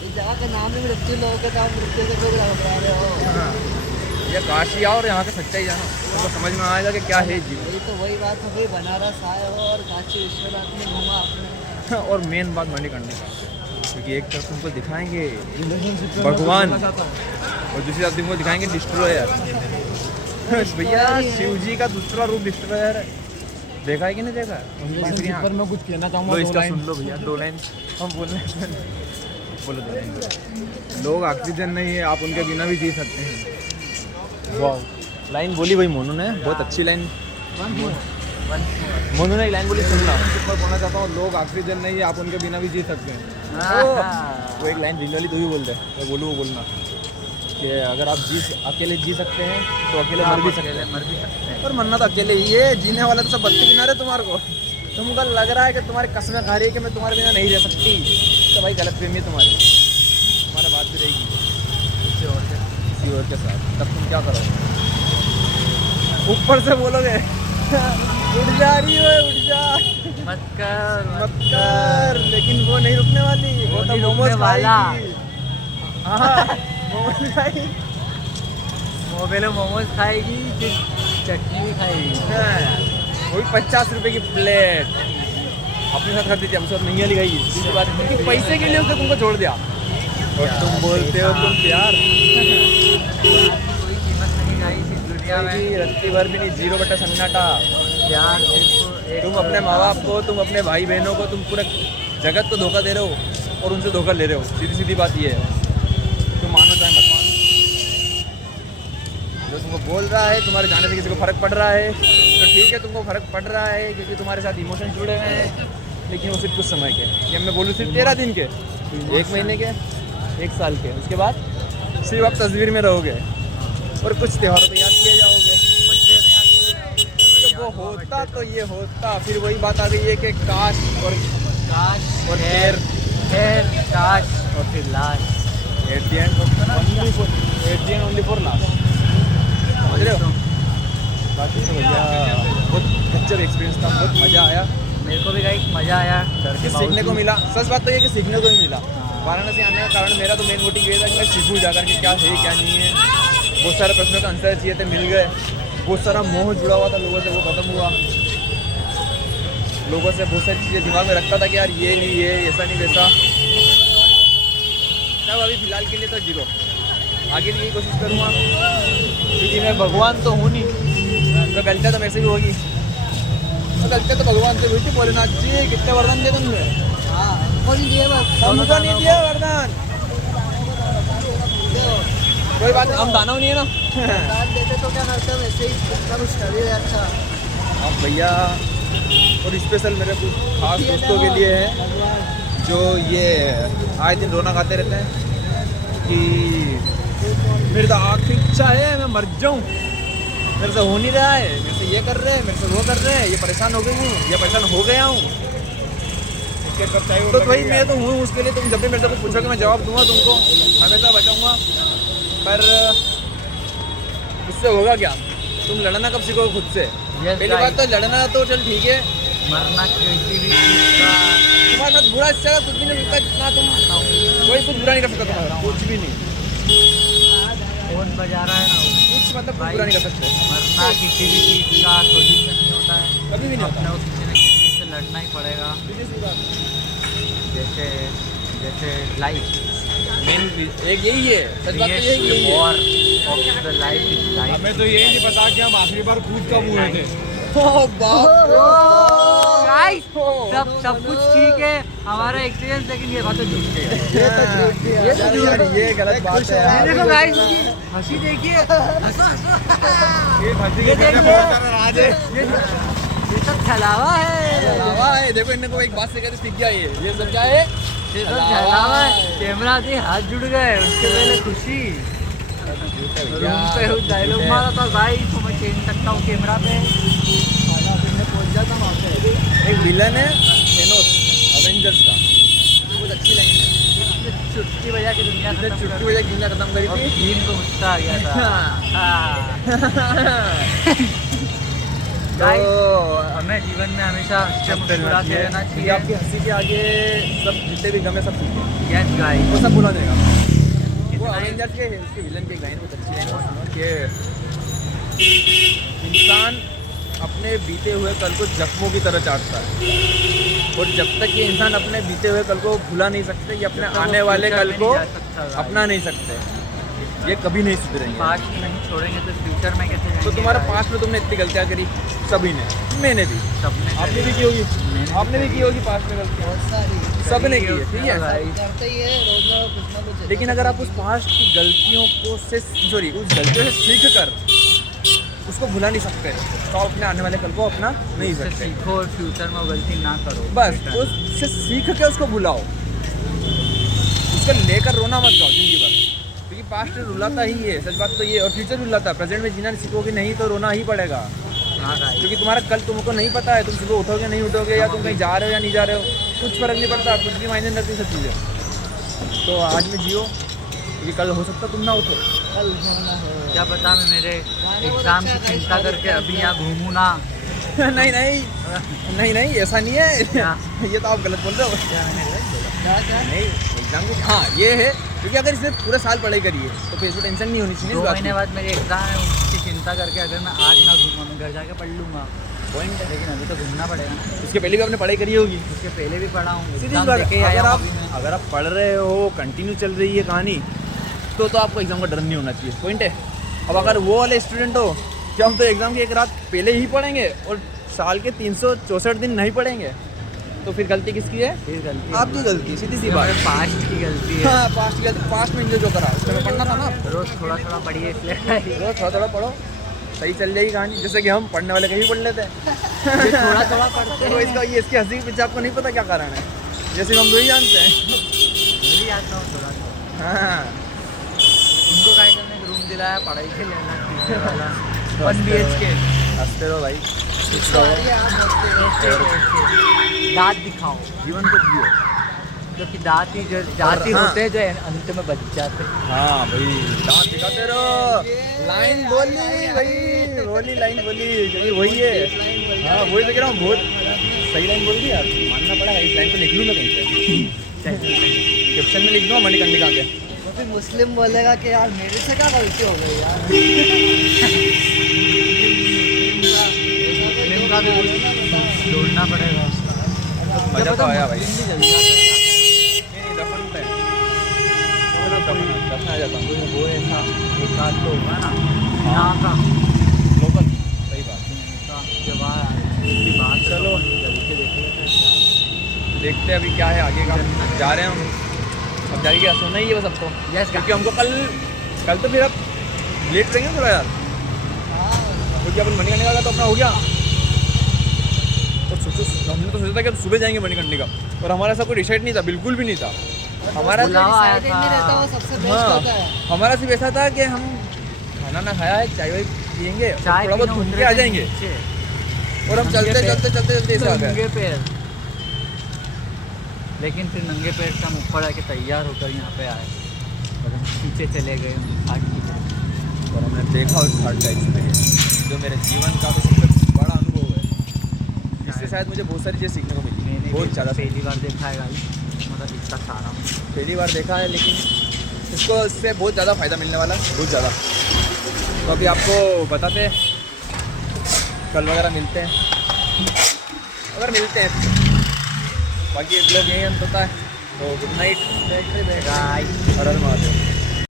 इस जगह का नाम ही मृत्यु लोगों के नाम, मृत्यु से क्यों घबरा रहे हो? हाँ, ये काशी आओ और यहाँ का सच्चाई जानो, तुमको समझ में आएगा कि क्या है जीवन। यही तो वही बात हो गई, बनारस आए हो और काशी विश्वनाथ में घूमा आपने। और मेन बात मणिकर्णिका का, क्योंकि एक तरफ तुमको दिखाएंगे भगवान और दूसरी तरफ तुमको दिखाएंगे डिस्ट्रॉयर। भैया शिव जी का दूसरा रूप डिस्ट्रॉयर है, देखा है कि नहीं देखा? पर मैं कुछ कहना चाहूँगा, लो दो इसका लाइन। सुन लो भैया, 2 लाइन हम बोल रहे हैं। बोलो 2 लाइन। लोग ऑक्सीजन नहीं है, आप उनके बिना भी जी सकते हैं। वाह, लाइन बोली भाई मोनू ने, बहुत अच्छी लाइन। मोनू ने एक लाइन बोली, सुनना। पर बोलना चाहता हूँ, लोग ऑक्सीजन नहीं है, आप उनके बिना भी जी सकते हैं। वो एक लाइन दिल वाली तू भी बोल दे, मैं बोलूँ वो बोलना कि अगर आप अकेले जी सकते हैं तो अकेले मर भी सकते हैं। पर मरना तो अकेले ही है, जीने वाला तो सब बत्ती बिना रहे तुम्हारे को। तुमको लग रहा है कि तुम्हारी कसमें खा रही है कि मैं तुम्हारे बिना नहीं रह सकती, तो भाई गलत प्रेमी है तुम्हारी, तुम्हारा बात भी रहेगी किसी और के साथ, तब तुम क्या करोगे? ऊपर से बोलोगे उठ जा रही हो, उठ जा, मत कर मत कर, लेकिन वो नहीं रुकने वाली, वो तो नहीं मोमोज रुकने वाला। खाएगी। हाँ, मोमोज खाएगी। मोबाइल मोमोज खाएगी, फिर चटनी खाएगी। हाँ, वही 50 रुपए की प्लेट अपने साथ खाती थी, हमसे महंगी लिखाएगी। दूसरी बात कि पैसे के लिए उसने तुमको छोड़ दिया, और तुम बोलते हो तुम प्यार कोई कीमत नहीं गाइस इस दुनिया में। की रत्ती भर भी नहीं, 0 सन्नाटा। प्यार सिर्फ एक तुम अपने माँ बाप को, तुम अपने भाई बहनों को, तुम पूरे जगत को धोखा दे रहे हो और उनसे धोखा ले रहे हो। सीधी सीधी बात ये है, तुम मानो चाहे मत मानो, जो तुमको बोल रहा है तुम्हारे जाने से किसी को फर्क पड़ रहा है तो ठीक है, तुमको फर्क पड़ रहा है क्योंकि तुम्हारे साथ इमोशन जुड़े हुए हैं, लेकिन वो सिर्फ कुछ समय के, या मैं बोलूँ सिर्फ 13 दिन के, 1 महीने के, 1 साल के, उसके बाद सिर्फ आप तस्वीर में रहोगे और कुछ त्योहारों पर याद किए जाओगे। जब वो होता तो ये होता, फिर वही बात आ गई है कि काश और काश और खैर, काश और फिर लाश। At the end only for last, समझ रहे हो? बाकी तो भैया बहुत गजब एक्सपीरियंस था, बहुत मज़ा आया, मेरे को भी गाइस मज़ा आया, डर के कुछ सीखने को बावजूद। मिला। सच बात तो ये कि सीखने को ही मिला। वाराणसी आने का कारण मेरा तो मेन मोटिव ये था कि मैं सीखूँ जाकर के क्या है क्या नहीं है। बहुत सारे प्रश्नों का आंसर चाहिए थे, मिल गए। बहुत सारा मोह जुड़ा हुआ था लोगों से, वो खत्म हुआ। लोगों से बहुत सारी चीज़ें दिमाग में रखता था कि यार ये नहीं, ये ऐसा नहीं वैसा। तब अभी फ़िलहाल के लिए तो जीरो, आगे भी यही कोशिश करूँगा, क्योंकि मैं भगवान तो हूँ नहीं, तो गलतियाँ तो वैसे भी होगी, तो गलतियाँ तो भगवान से हुई थी। भोलेनाथ जी कितने वरदान दिए तुमने? कौन दिए बस हमको नहीं दिया वरदान, कोई बात नहीं, हम दानव नहीं है ना। दान देते तो क्या करते, वैसे ही कितना कुछ कर ही अच्छा। अब भैया और स्पेशल मेरे कुछ खास दोस्तों के लिए है जो ये आए दिन रोना गाते रहते हैं कि मेरी तो आखिरी इच्छा है मैं मर जाऊँ, मेरे से हो नहीं रहा है, मेरे से ये कर रहे हैं, मेरे से वो कर रहे हैं, ये परेशान हो गई हूँ, ये परेशान हो गया हूँ। तो भाई मैं तो हूँ उसके लिए, तुम जब भी मेरे से कुछ पूछोगे मैं जवाब दूंगा तुमको, हमेशा बचाऊंगा। पर उससे होगा क्या, तुम लड़ना कब सीखोगे खुद से? पहली बात तो लड़ना तो चल ठीक है, मरना किसी भी चीज़ का तुम्हारे साथ बुरा इससे कुछ भी नहीं मिलता, जितना तुम कोई कुछ बुरा नहीं कर सकता तुम्हारा, कुछ भी नहीं, फोन बजा रहा है ना, कुछ मतलब कुछ बुरा नहीं कर सकते, मरना किसी भी चीज़ का सोल्यूशन नहीं होता है, कभी भी नहीं अपने होता। को किसी न किसी चीज़ से लड़ना ही पड़ेगा। सीधी सी बात, जैसे जैसे लाइफ मेन एक यही है, सच बात तो यही है। और of the life is life. हमें तो यही नहीं पता कि हम आखिरी बार कूद कब हुए थे। सब कुछ ठीक है हमारा एक्सपीरियंस, लेकिन ये बात तो झूठ है। ये गलत बात है यार। देखो गाइस, हंसी देखिए, हंसो हंसो। ये देखिए, ये सब छलावा है, देखो इन्हें को एक बात से कहते सीख गया, ये सब क्या है? ये सब छलावा है। कैमरा से हाथ जुड़ गए, उसके पहले खुशी रूम पे डायलॉग मारा था भाई, तो मैं खेल सकता हूँ कैमरा पे। पहुंच जाता वहाँ पे। एक विलन है थेनोस अवेंजर्स का, बहुत अच्छी लाइन है, चुटकी बजा के दुनिया जिसने खत्म चुटकी कर बजा दुनिया खत्म करी और थी। भीम को गुस्सा आ गया था। तो हमें जीवन में हमेशा सब मुस्कुराते रहना क्योंकि चाहिए। आपकी हंसी के आगे सब जितने भी गम है सब फीके, यस गाइस, वो सब भुला देगा। वो कितना ही- अवेंजर्स के इसके विलन की लाइन बहुत अच्छी है कि इंसान अपने बीते हुए कल को जख्मों की तरह चाटता है, और जब तक ये इंसान अपने बीते हुए कल को भुला नहीं सकते, ये अपने आने वाले कल को अपना नहीं सकते, ये कभी नहीं सुधरेंगे। पास्ट नहीं छोड़ेंगे तो फ्यूचर में कैसे जाएंगे? तो तुम्हारे पास्ट में तुमने इतनी गलतियाँ करी, सभी ने, मैंने भी, सबने आपने भी की होगी, आपने भी की होगी पास्ट में गलतियाँ, सबने की है, ठीक है। करते ही है रोज ना कुछ ना कुछ। लेकिन अगर आप उस पास्ट की गलतियों को से सॉरी उस गलतियों से सीख कर उसको भुला नहीं सकते, तो आप अपने आने वाले कल को अपना नहीं उससे सकते। सीखो और फ्यूचर में वो गलती ना करो। बस उससे सीख के उसको भुलाओ, उसको लेकर रोना मत जाओ जिंदगी भर, क्योंकि पास्ट रुलाता ही है, सच बात तो ये, और फ्यूचर रुलाता है। प्रेजेंट में जीना सीखोगे नहीं तो रोना ही पड़ेगा, हाँ गाइस, क्योंकि तुम्हारा कल तुमको नहीं पता है, तुम सुबह उठोगे नहीं उठोगे, या तुम कहीं जा रहे हो या नहीं जा रहे हो, कुछ फर्क नहीं पड़ता, कुछ भी मायने नहीं रखती सब चीज़ें। तो आज में जियो, क्योंकि कल हो सकता तुम ना उठो। कल होना है। क्या पता मैं मेरे एग्जाम की चिंता करके अभी यहाँ घूमूँ ना। नहीं नहीं नहीं नहीं, ऐसा नहीं है, क्या? ये तो आप गलत बोल रहे हो। क्या नहीं एग्जाम की, हाँ ये है, क्योंकि अगर इसने पूरे साल पढ़ाई करी है तो फिर इसको टेंशन नहीं होनी चाहिए 2 इस बात महीने की। बाद मेरी एग्जाम है, उसकी चिंता करके अगर मैं आज ना घूमा, मैं घर जाके पढ़ लूँगा, पॉइंट है, लेकिन अभी तो घूमना पड़ेगा ना। उसके पहले भी आपने पढ़ाई करी होगी। उसके पहले भी पढ़ा हूँ, सीधी एग्जाम बात, देके ही आया अगर हूँ आप अभी मैं। अगर आप पढ़ रहे हो, कंटिन्यू चल रही है कहानी, तो आपको एग्जाम का डर नहीं होना चाहिए, पॉइंट है। अब अगर वो वाले स्टूडेंट हो कि हम तो एग्जाम की एक रात पहले ही पढ़ेंगे और साल के 364 दिन नहीं पढ़ेंगे, तो फिर गलती किसकी है? फिर गलती आपकी गलती, सीधी सी ये बात। मेरे पास्ट की गलती है। हाँ पास्ट की गलती, पास्ट में जो करा उसमें पढ़ना था ना, रोज थोड़ा थोड़ा पढ़िए इसलिए रोज थोड़ा थोड़ा पढ़ो, सही चल जाएगी कहानी। जैसे कि हम पढ़ने वाले कहीं पढ़ लेते हैं, थोड़ा थोड़ा पढ़ते तो इसका ये इसकी हंसी के पीछे आपको नहीं पता क्या कारण है, जैसे हम दो ही जानते हैं। मैं आता हूँ थोड़ा थोड़ा। हाँ उनको काय करने एक रूम दिलाया पढ़ाई के लिए अलग टीचर वाला 1 BHK। हंसते रहो भाई, खुश रहो, दांत दिखाओ, जीवन को जियो। क्योंकि दांत ही जो जाति हाँ। होते हैं जो अंत में बच जाते हैं। हाँ भाई दांत दिखाते रहो, लाइन बोली भाई, बोली लाइन बोली, क्योंकि वही है। हाँ वही तो कह रहा हूँ, बहुत सही लाइन बोल दी यार, मानना पड़ेगा। इस लाइन को लिख लूँ मैं कहीं पे, कैप्शन में लिख दूँ मणिकर्णिका के। वो फिर मुस्लिम बोलेगा कि यार मेरे से क्या गलती हो गई यार। फिल्म का भी ढूंढना पड़ेगा। मज़ा तो आया भाई। जल्दी जल्दी नहीं दफन पे दफन आ जाता हूँ वो ऐसा एक आध तो होगा ना यहाँ का लोकल। सही बात का जब बात चलो। जल्दी से देखिए देखते हैं अभी क्या है आगे का। जा रहे हैं हम, अब जाके क्या सोना ही है बस अब तो। यस क्योंकि हमको कल तो फिर अब लेट रहेंगे थोड़ा यार, क्योंकि अपन मणिकर्णिका का तो अपना हो गया। और सोचो हमने तो सोचा था कि हम सुबह जाएंगे मणिकर्णिका, और हमारा ऐसा कोई डिसाइड नहीं था, बिल्कुल भी नहीं था हमारा। बुलावा आया Decided नहीं रहता, वो था। सबसे बेस्ट हाँ, होता है। हमारा सिर्फ ऐसा था कि हम खाना ना खाया है, चाय वाय पियेंगे और चाय थोड़ा बहुत पीने घूम उतरे के आ थे जाएंगे, नीचे। और हम नंगे चलते पैर- चलते चलते चलते ऐसे आ गए। नंगे पैर। लेकिन फिर नंगे पैर से हम ऊपर आके तैयार होकर यहाँ पे आए और हम पीछे चले गए घाट की तरफ। और हमने देखा उस घाट का एक्सपीरियंस, जो मेरे जीवन का तो सबसे बड़ा अनुभव है। इससे शायद मुझे बहुत सारी चीज़ सीखने को मिली, मैंने बहुत ज़्यादा। पहली बार देखा है गाइस, मतलब इतना सारा पहली बार देखा है, लेकिन इसको इससे बहुत ज़्यादा फ़ायदा मिलने वाला है, बहुत ज़्यादा। तो अभी आपको बताते हैं, कल वगैरह मिलते हैं अगर मिलते हैं। बाकी ब्लॉग यही अंत होता है, तो गुड नाइट, गाइस। हर हर महादेव।